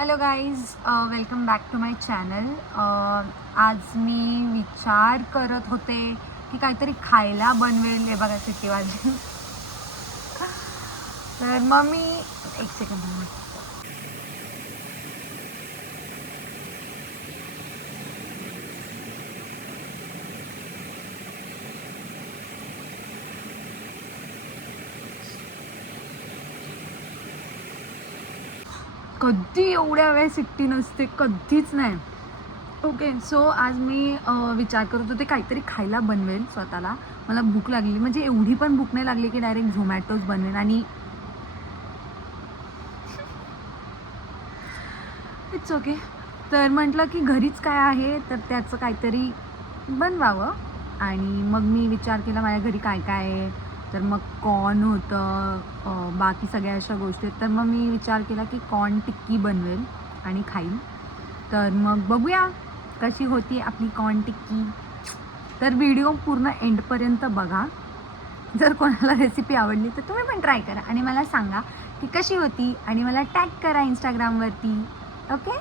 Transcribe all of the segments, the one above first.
Hello guys, welcome back to my channel. आज मी विचार करत होते की काहीतरी खायला बनवेल. हे बघा किती वाजले. तर मग मी एक सेकंड. कधी एवढ्या वेळ सुट्टी नसते, कधीच नाही. ओके, सो आज मी विचार करत होते काहीतरी खायला बनवेल स्वतःला. मला भूक लागली, म्हणजे एवढी पण भूक नाही लागली की डायरेक्ट झोमॅटोज बनवेल. आणि इट्स ओके. तर म्हटलं की घरीच काय आहे तर त्याचं काहीतरी बनवावं. आणि मग मी विचार केला माझ्या घरी काय काय आहे. तर मग कॉर्न होतं, बाकी सगळ्या अशा गोष्टी आहेत. तर मग मी विचार केला की कॉर्न टिक्की बनवेल आणि खाईल. तर मग बघूया कशी होती आपली कॉर्न टिक्की. तर व्हिडिओ पूर्ण एंडपर्यंत बघा. जर कोणाला रेसिपी आवडली तर तुम्ही पण ट्राय करा आणि मला सांगा की कशी होती आणि मला टॅग करा इंस्टाग्रामवरती. ओके.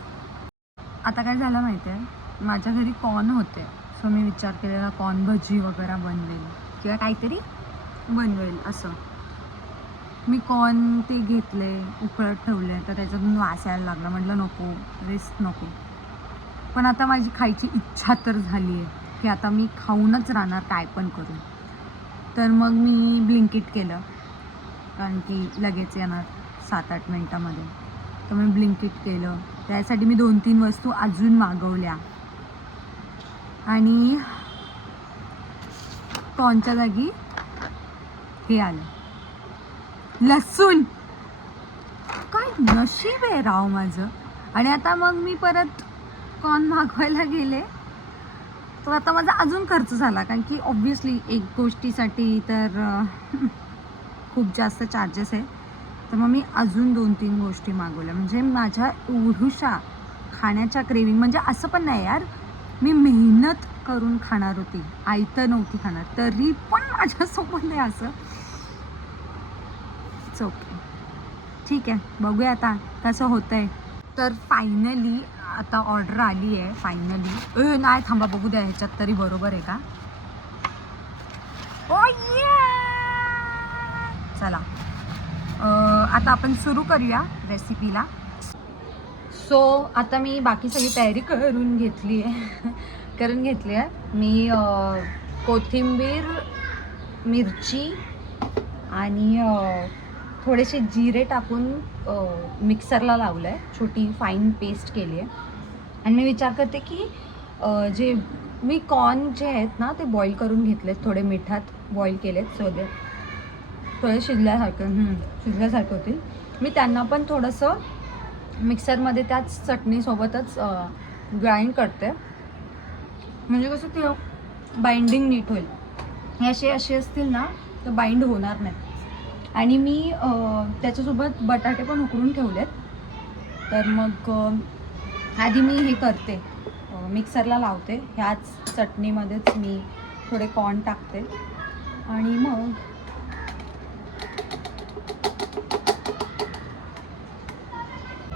आता काय झालं माहिती आहे, माझ्या घरी कॉर्न होते. सो मी विचार केलेला कॉर्न भजी वगैरे बनवेल किंवा काहीतरी बनवेल असं. मी कॉर्न ते घेतले, उकळत ठेवले, तर त्याच्यातून वास यायला लागला. म्हटलं नको, रिस्क नको. पण आता माझी खायची इच्छा तर झाली आहे की आता मी खाऊनच राहणार काय पण करून. तर मग मी ब्लिंकिट केलं, कारण की लगेच येणार 7-8 मिनटामध्ये. तर मी ब्लिंकिट केलं. त्यासाठी मी 2-3 वस्तू अजून मागवल्या. आणि कॉर्नच्या जागी हे आलं, लसूण. काय नशीब आहे राव माझं. आणि आता मग मी परत कॉर्न मागवायला गेले, तर आता माझा अजून खर्च झाला. कारण की ऑब्व्हियसली एक गोष्टीसाठी तर खूप जास्त चार्जेस आहे. तर मग मी अजून 2-3 गोष्टी मागवल्या. म्हणजे माझ्या एवढ्याशा खाण्याच्या क्रेविंग, म्हणजे असं पण नाही यार, मी मेहनत करून खाणार होती, आयतं नव्हती खाणार, तरी पण माझ्यासोबत नाही असं. इट्स ओके, ठीक आहे. बघूया आता कसं होतं आहे. तर फायनली आता ऑर्डर आली आहे फायनली. नाही थांबा, बघू द्या ह्याच्यात तरी बरोबर आहे का. ओ ये, चला आता आपण सुरू करूया रेसिपीला. सो आता मी बाकी सगळी तयारी करून घेतली आहे. मी कोथिंबीर, मिरची आणि थोडेसे जिरे टाकून मिक्सरला लावलं आहे, छोटी फाईन पेस्ट केली आहे. आणि मी विचार करते की जे मी कॉर्न जे आहेत ना ते बॉईल करून घेतलेत, थोडे मिठात बॉईल केलेत, थोडे शिजल्यासारखे होतील. मी त्यांना पण थोडंसं मिक्सरमध्ये त्याच चटणीसोबतच ग्राइंड करते, म्हणजे कसं ते बाइंडिंग नीट होईल. हे असे असतील ना तर बाइंड होणार नाही. आणि मी त्याच्यासोबत बटाटे पण उकडून ठेवलेत. तर मग आधी मी हे करते, मिक्सरला लावते. ह्याच चटणीमध्येच मी थोडे कॉर्न टाकते आणि मग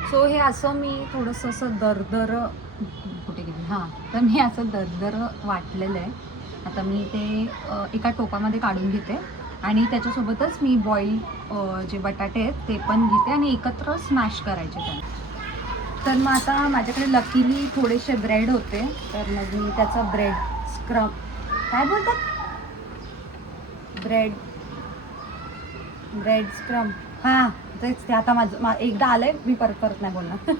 सो हे असं मी थोडंसं असं दरदर कुठे गेली हां तर मी असं दरदर वाटलेलं आहे. आता मी ते एका टोपामध्ये काढून घेते आणि त्याच्यासोबतच मी बॉईल जे बटाटे आहेत ते पण घेते आणि एकत्र स्मॅश करायचे त्यांना. तर मग आता माझ्याकडे लकीली थोडेसे ब्रेड होते, तर मग मी त्याचा ब्रेड स्क्रब, काय बोलतात, ब्रेड स्क्रब, हां तेच ते. आता माझं एकदा आलं आहे, मी परत नाही बोलणार.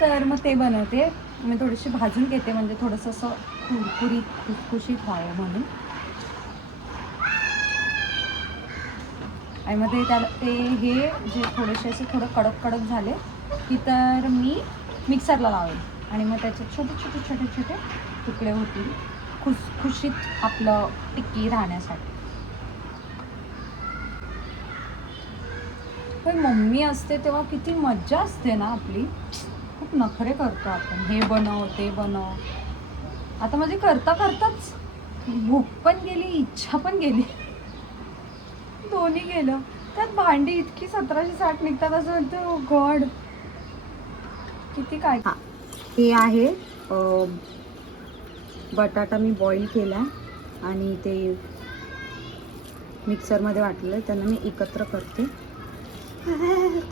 तर मग ते बनवते मी. थोडीशी भाजून घेते, म्हणजे थोडंसं असं कुरकुरीत खुसखुशीत व्हावं म्हणून. आणि मग ते हे जे थोडेसे असे थोडं कडक झाले की तर मी मिक्सरला लावेल आणि मग त्याचे छोटे तुकडे होतील, खुसखुशीत आपलं टिक्की राहण्यासाठी. पण मम्मी असते तेव्हा किती मज्जा असते ना आपली. खूप नखरे करतो आपण, हे बनव ते बनव. आता म्हणजे करताच भूक पण गेली, इच्छा पण गेली, दोन्ही गेलं. त्यात भांडी इतकी 1760 निघतात असं वाटतं. गॉड किती काय. हा हे आहे बटाटा मी बॉईल केला आणि ते मिक्सरमध्ये वाटलेलं, त्यांना मी एकत्र करते.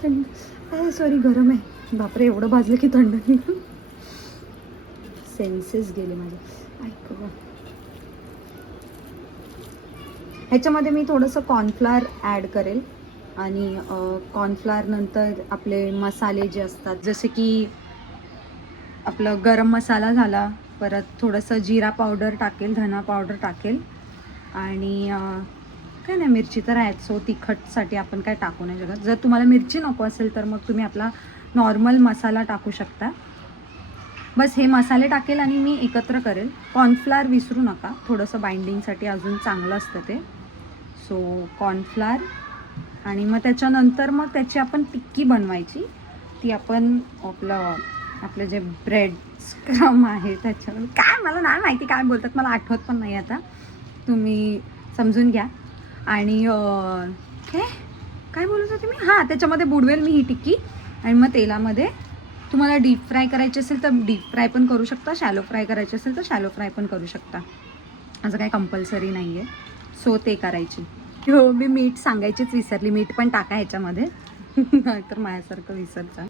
थंड सॉरी गरम आहे. बापरे एवढं भाजलं की थंड निघून सेन्सेस गेले माझे. ऐक ह्याच्यामध्ये मी थोडंसं कॉर्नफ्लावर ॲड करेल आणि कॉर्नफ्लावर नंतर आपले मसाले जे असतात जसे की आपलं गरम मसाला झाला, परत थोडंसं जिरा पावडर टाकेल, धना पावडर टाकेल आणि काय नाही मिरची तर आहेत. सो तिखटसाठी आपण काय टाकू नाही शकत. जर तुम्हाला मिरची नको असेल तर मग तुम्ही आपला नॉर्मल मसाला टाकू शकता. बस हे मसाले टाकेल आणि मी एकत्र करेल. कॉर्नफ्लावर विसरू नका, थोडंसं बाइंडिंगसाठी अजून चांगलं असतं ते. सो कॉर्नफ्लावर आणि मग त्याच्यानंतर मग त्याची आपण टिक्की बनवायची. ती आपण आपलं जे ब्रेड स्क्रम आहे त्याच्यावर काय मला नाही माहिती काय बोलतात, मला आठवत पण नाही आता, तुम्ही समजून घ्या. आणि काय बोलत होते मी, हां त्याच्यामध्ये बुडवेल मी ही टिक्की आणि मग तेलामध्ये तुम्हाला डीप फ्राय करायची असेल तर डीप फ्राय पण करू शकता, शॅलो फ्राय करायची असेल तर शॅलो फ्राय पण करू शकता, असं काही कंपल्सरी नाही आहे. सो ते करायची. हो मी मीठ सांगायचीच विसरली, मीठ पण टाका ह्याच्यामध्ये तर माझ्यासारखं विसरता.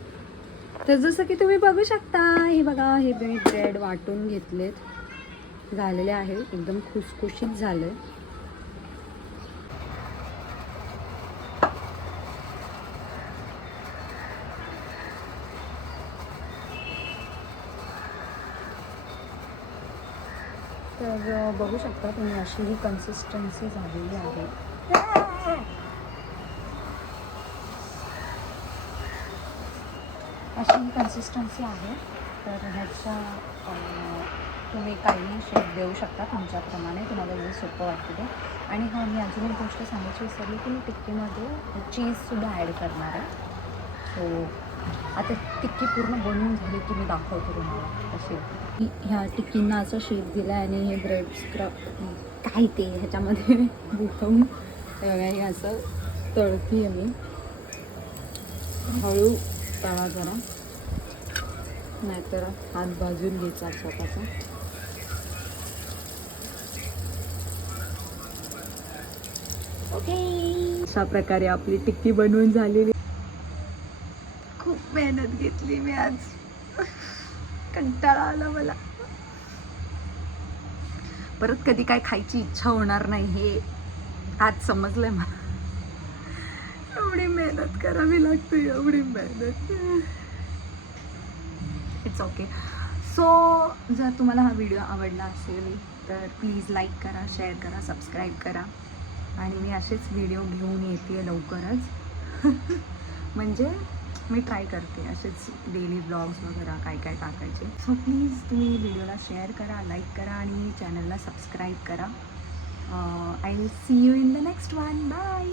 तर जसं की तुम्ही बघू शकता, हे बघा हे मी ब्रेड वाटून घेतलेत, झालेले आहे, एकदम खुसखुशीत झालं आहे. तर बघू शकता तुम्ही अशी ही कन्सिस्टन्सी झालेली आहे. अशी ही कन्सिस्टन्सी आहे. तर ह्याच्या तुम्ही काही शेप देऊ शकता तुमच्याप्रमाणे, तुम्हाला जे सोपं वाटतं ते. आणि हां मी अजून एक गोष्ट सांगायची विसरली की मी टिक्कीमध्ये चीजसुद्धा ॲड करणार आहे. सो आता टिक्की पूर्ण बनवून झाली की मी दाखवते तुम्हाला कशी. ह्या टिक्कींना असं शेप दिला आहे आणि हे ब्रेड स्क्रब काय ते ह्याच्यामध्ये बुडवून हे असं तळती आहे मी. हळू तळा जरा, नाहीतर हात भाजून घ्यायचा स्वतःचा. ओके अशा प्रकारे आपली टिक्की बनवून झालेली. खूप मेहनत घेतली मी आज, कंटाळा आला मला. परत कधी काय खायची इच्छा होणार नाही हे आज समजलंय मला. एवढी मेहनत करावी लागते, एवढी मेहनत. It's okay. सो जर तुम्हाला हा व्हिडिओ आवडला असेल तर प्लीज लाईक करा, शेअर करा, सबस्क्राईब करा आणि मी असेच व्हिडिओ घेऊन येते लवकरच. म्हणजे मी ट्राय करते असेच डेली ब्लॉग्स वगैरे काय काय टाकायचे. सो प्लीज तुम्ही व्हिडिओला शेअर करा, लाईक करा आणि चॅनलला सबस्क्राईब करा. I will see you in the next one. Bye.